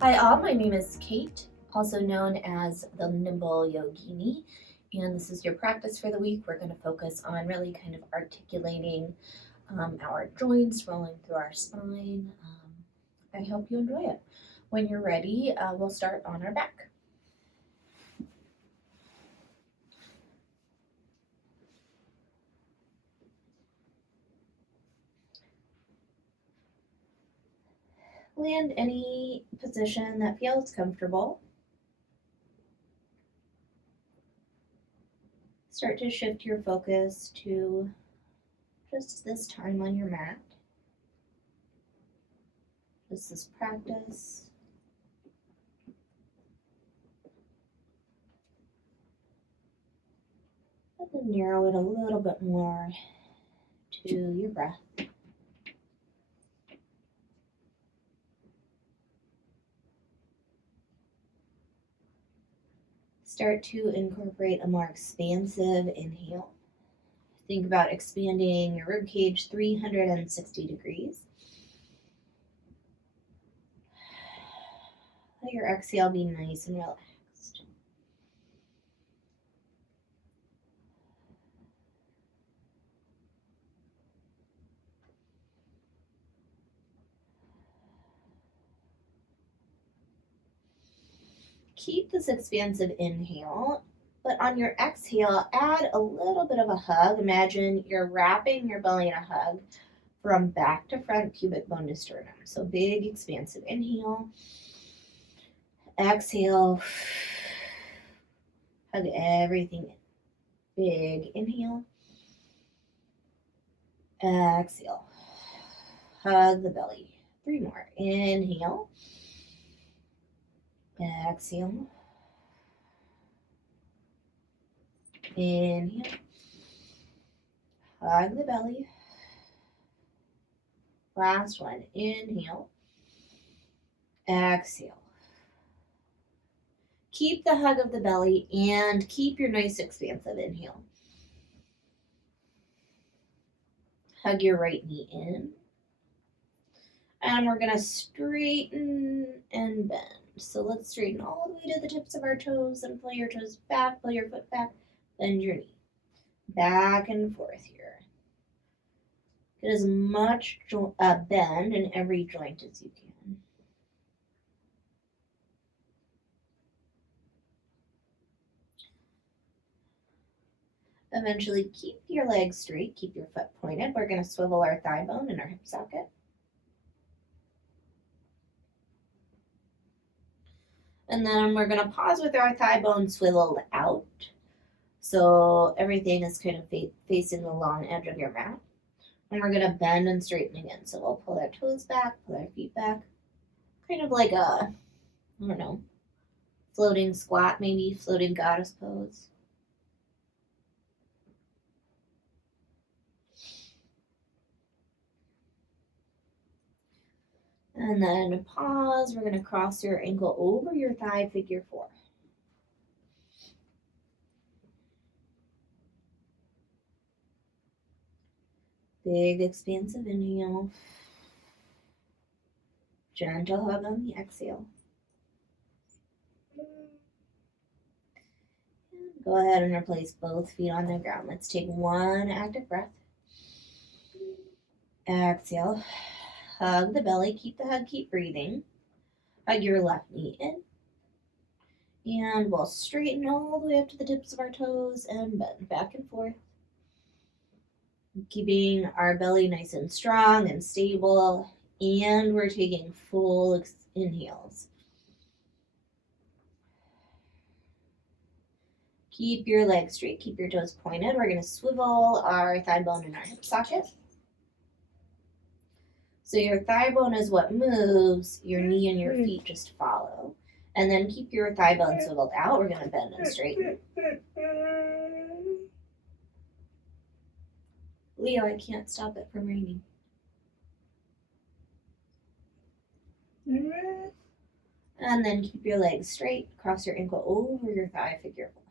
Hi all, my name is Kate, also known as the Nimble Yogini, and this is your practice for the week. We're going to focus on really kind of articulating our joints, rolling through our spine. I hope you enjoy it. When you're ready, we'll start on our back. Land any position that feels comfortable. Start to shift your focus to just this time on your mat. Just this practice. And then narrow it a little bit more to your breath. Start to incorporate a more expansive inhale. Think about expanding your rib cage 360 degrees. Let your exhale be nice and relaxed. Keep this expansive inhale, but on your exhale, add a little bit of a hug. Imagine you're wrapping your belly in a hug from back to front, pubic bone to sternum. So big, expansive inhale. Exhale. Hug everything in. Big inhale. Exhale. Hug the belly. 3 more. Inhale. Exhale. Inhale. Hug the belly. Last one. Inhale. Exhale. Keep the hug of the belly and keep your nice expansive inhale. Hug your right knee in. And we're going to straighten and bend. So let's straighten all the way to the tips of our toes and pull your toes back, pull your foot back, bend your knee. Back and forth here. Get as much bend in every joint as you can. Eventually keep your legs straight, keep your foot pointed. We're going to swivel our thigh bone and our hip socket. And then we're going to pause with our thigh bone swiveled out. So everything is kind of facing the long edge of your mat. And we're going to bend and straighten again. So we'll pull our toes back, pull our feet back. Kind of like a, I don't know, floating squat maybe, floating goddess pose. And then pause. We're going to cross your ankle over your thigh, figure 4. Big expansive inhale. Gentle hug on the exhale. And go ahead and replace both feet on the ground. Let's take one active breath. Exhale. Hug the belly. Keep the hug. Keep breathing. Hug your left knee in. And we'll straighten all the way up to the tips of our toes and bend back and forth. Keeping our belly nice and strong and stable. And we're taking full inhales. Keep your legs straight. Keep your toes pointed. We're going to swivel our thigh bone in our hip socket. So your thigh bone is what moves. Your knee and your feet just follow. And then keep your thigh bone swiveled out. We're going to bend and straighten. Leo, I can't stop it from raining. And then keep your legs straight. Cross your ankle over your thigh, figure 4.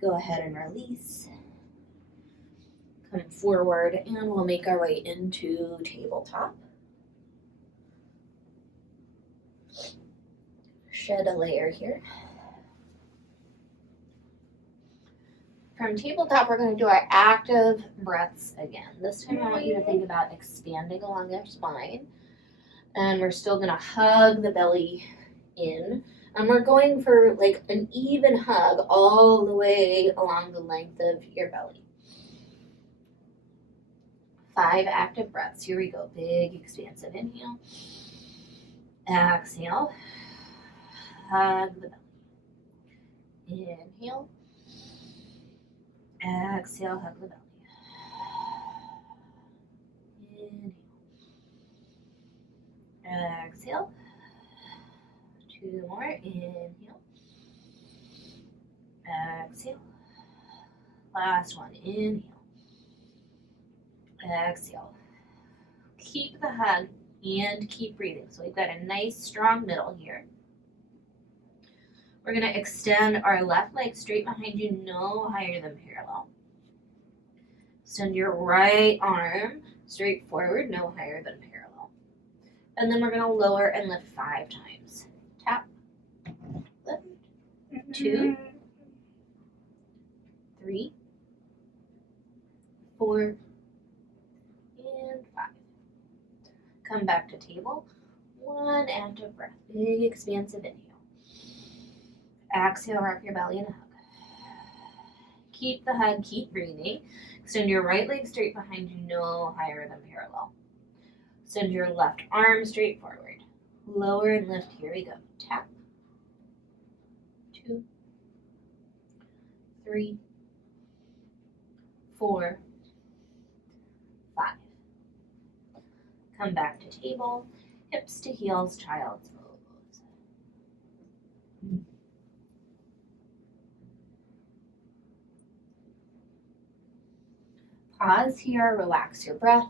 Go ahead and release. Come forward and we'll make our way into tabletop. Shed a layer here. From tabletop, we're going to do our active breaths again. This time I want you to think about expanding along your spine. And we're still going to hug the belly in. And we're going for like an even hug all the way along the length of your belly. 5 active breaths. Here we go. Big, expansive inhale. Exhale. Hug the belly. Inhale. Exhale, hug the belly. Inhale. Exhale. 2 more. Inhale. Exhale. Last one. Inhale. Exhale. Keep the hug and keep breathing. So we've got a nice strong middle here. We're going to extend our left leg straight behind you, no higher than parallel. Send your right arm straight forward, no higher than parallel. And then we're going to lower and lift 5 times. Tap, lift, 2, 3, 4, and 5. Come back to table. 1 active breath. Big expansive inhale. Exhale, wrap your belly in a hug. Keep the hug, keep breathing. Extend your right leg straight behind you, no higher than parallel. Send your left arm straight forward. Lower and lift, here we go. Tap. 2, 3, 4, 5. Come back to table, hips to heels, child's pose. Pause here, relax your breath.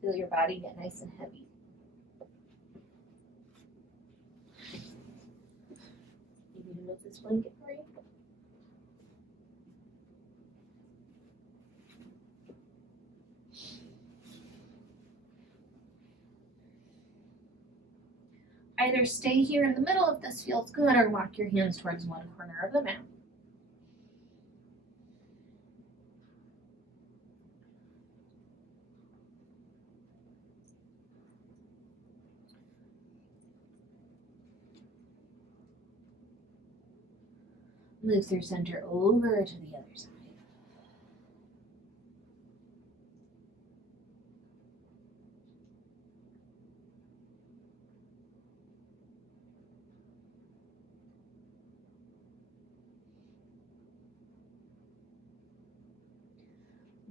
Feel your body get nice and heavy. You need to move this blanket for you. Either stay here in the middle if this feels good, or walk your hands towards one corner of the mat. Move through center over to the other side.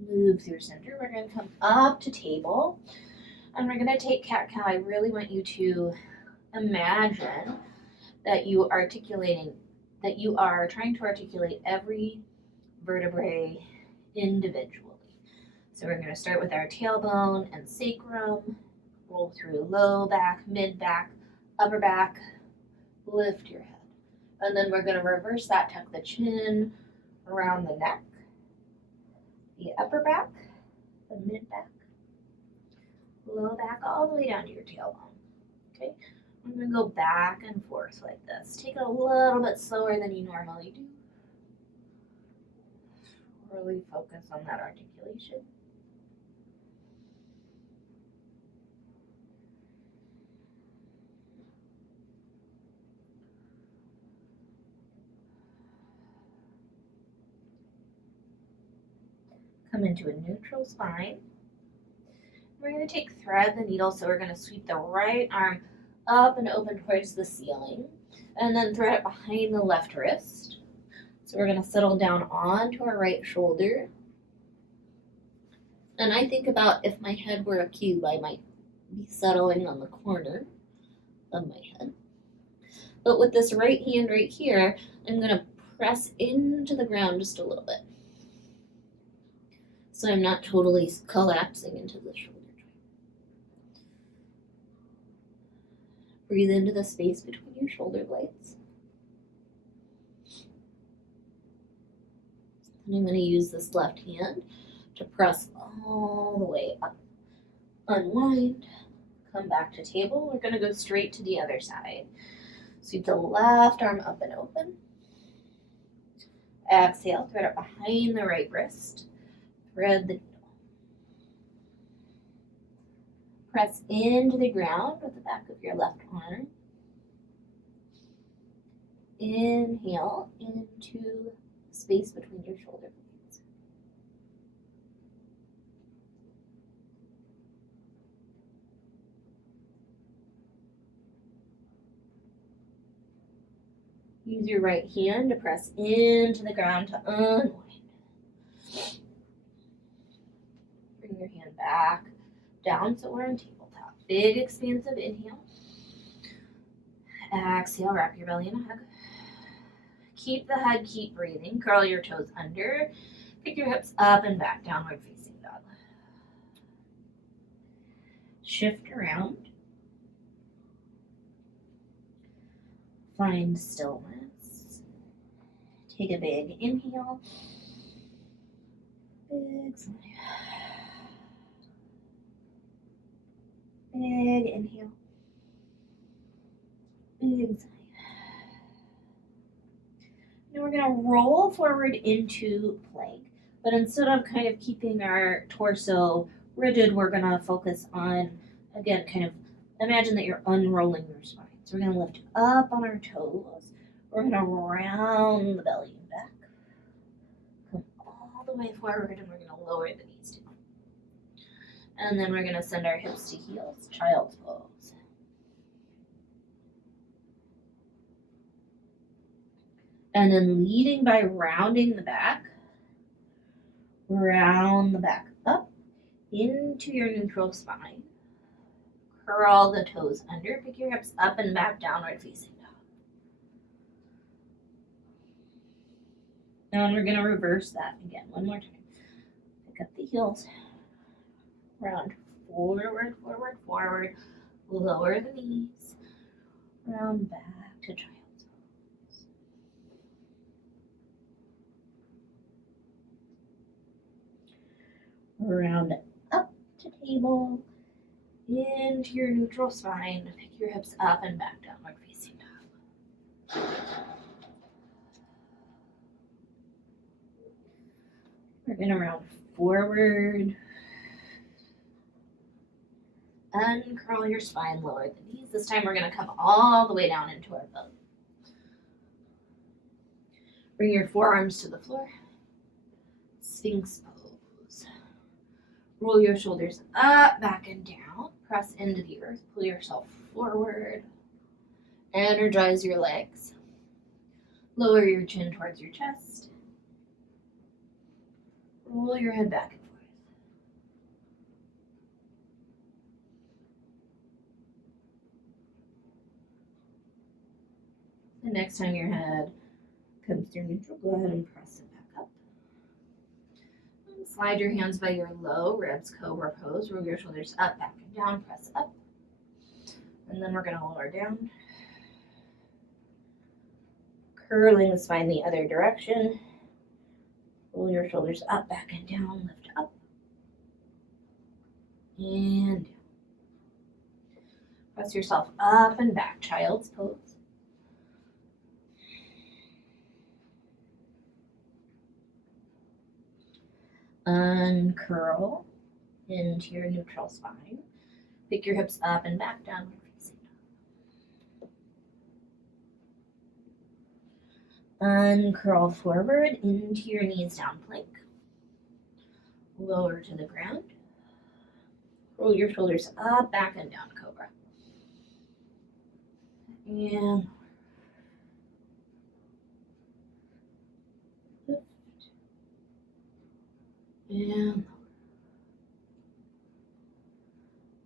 Move through center. We're going to come up to table, and we're going to take cat-cow. I really want you to imagine that you are trying to articulate every vertebrae individually. So we're going to start with our tailbone and sacrum, roll through low back, mid back, upper back, lift your head. And then we're going to reverse that, tuck the chin around the neck, the upper back, the mid back, low back, all the way down to your tailbone. Okay, I'm going to go back and forth like this. Take it a little bit slower than you normally do. Really focus on that articulation. Come into a neutral spine. We're going to take thread the needle, so we're going to sweep the right arm up and open towards the ceiling, and then thread it behind the left wrist. So we're going to settle down onto our right shoulder. And I think about if my head were a cube, I might be settling on the corner of my head. But with this right hand right here, I'm going to press into the ground just a little bit, so I'm not totally collapsing into the shoulder joint. Breathe into the space between your shoulder blades. And I'm going to use this left hand to press all the way up. Unwind, come back to table. We're going to go straight to the other side. Sweep the left arm up and open. Exhale, thread it behind the right wrist. Thread the needle. Press into the ground with the back of your left arm. Inhale into space between your shoulder blades. Use your right hand to press into the ground to unwind. Bring your hand back down so we're on tabletop. Big expansive inhale. Exhale, wrap your belly in a hug. Keep the head, keep breathing. Curl your toes under. Pick your hips up and back, downward facing dog. Shift around. Find stillness. Take a big inhale. Big sigh. Big inhale. Big sigh. Now we're going to roll forward into plank. But instead of kind of keeping our torso rigid, we're going to focus on, again, kind of imagine that you're unrolling your spine. So we're going to lift up on our toes. We're going to round the belly and back. Come all the way forward, and we're going to lower the knees down. And then we're going to send our hips to heels, child's pose. And then leading by rounding the back. Round the back up into your neutral spine. Curl the toes under. Pick your hips up and back, downward facing dog. Now we're going to reverse that again. One more time. Pick up the heels. Round forward, forward, forward. Lower the knees. Round back to child's pose. Round up to table. Into your neutral spine. Pick your hips up and back, downward facing dog. We're going to round forward. Uncurl your spine, lower the knees. This time we're going to come all the way down into our belly. Bring your forearms to the floor. Sphinx pose. Roll your shoulders up, back, and down. Press into the earth. Pull yourself forward. Energize your legs. Lower your chin towards your chest. Roll your head back and forth. The next time your head comes through neutral, go ahead and press it back up. And slide your hands by your low ribs, cobra pose. Roll your shoulders up, back, and down. Press up. And then we're going to lower down. Curling the spine the other direction. Roll your shoulders up, back, and down. Lift up. And down. Press yourself up and back. Child's pose. Uncurl into your neutral spine. Pick your hips up and back, downward facing dog. Uncurl forward into your knees down plank. Lower to the ground. Roll your shoulders up, back, and down, cobra. And lift. And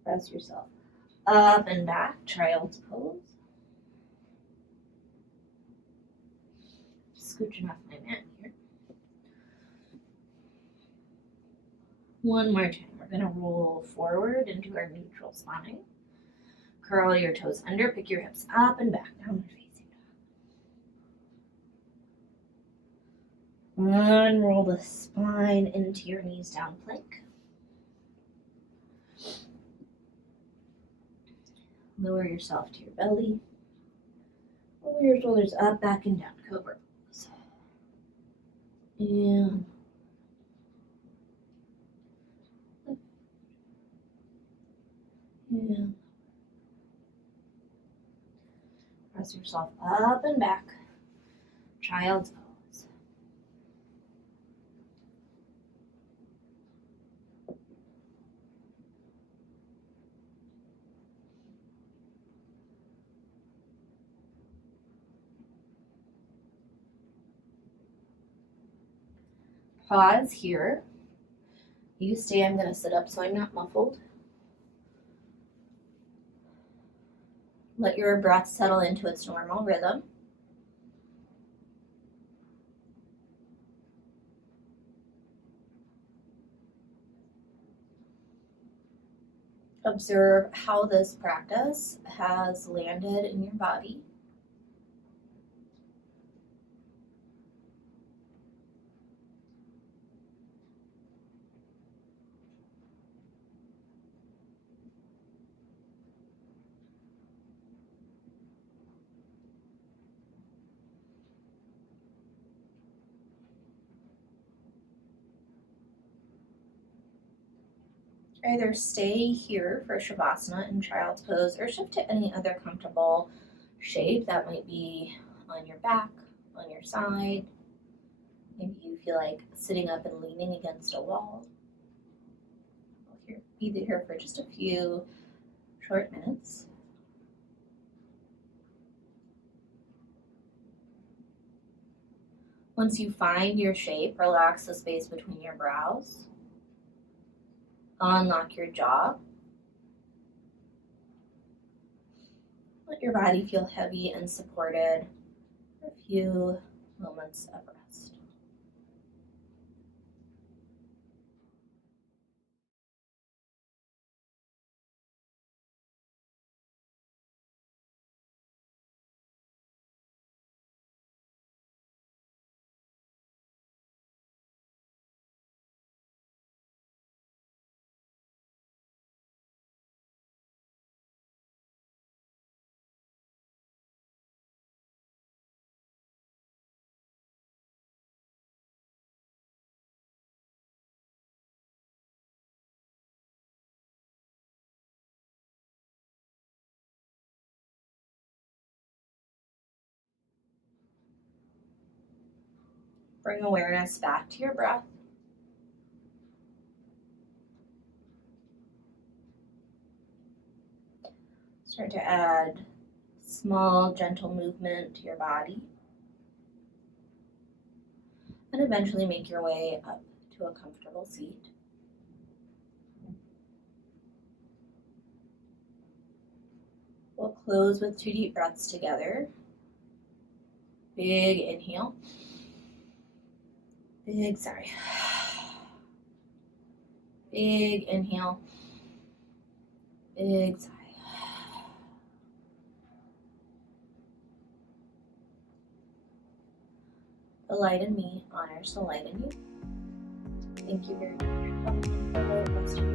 press yourself up and back, child's pose. Scooching off my mat here. One more time. We're going to roll forward into our neutral spine. Curl your toes under. Pick your hips up and back, downward facing Unroll the spine into your knees down plank. Lower yourself to your belly. Roll your shoulders up, back, and down. Cobra. And and press yourself up and back. Child's pose. Pause here. You stay. I'm going to sit up so I'm not muffled. Let your breath settle into its normal rhythm. Observe how this practice has landed in your body. Either stay here for Shavasana in Child's Pose or shift to any other comfortable shape. That might be on your back, on your side. Maybe you feel like sitting up and leaning against a wall. Be here for just a few short minutes. Once you find your shape, relax the space between your brows. Unlock your jaw. Let your body feel heavy and supported for a few moments of rest. Bring awareness back to your breath. Start to add small, gentle movement to your body. And eventually make your way up to a comfortable seat. We'll close with 2 deep breaths together. Big inhale. Big sigh. Big inhale. Big sigh. The light in me honors the light in you. Thank you very much for coming.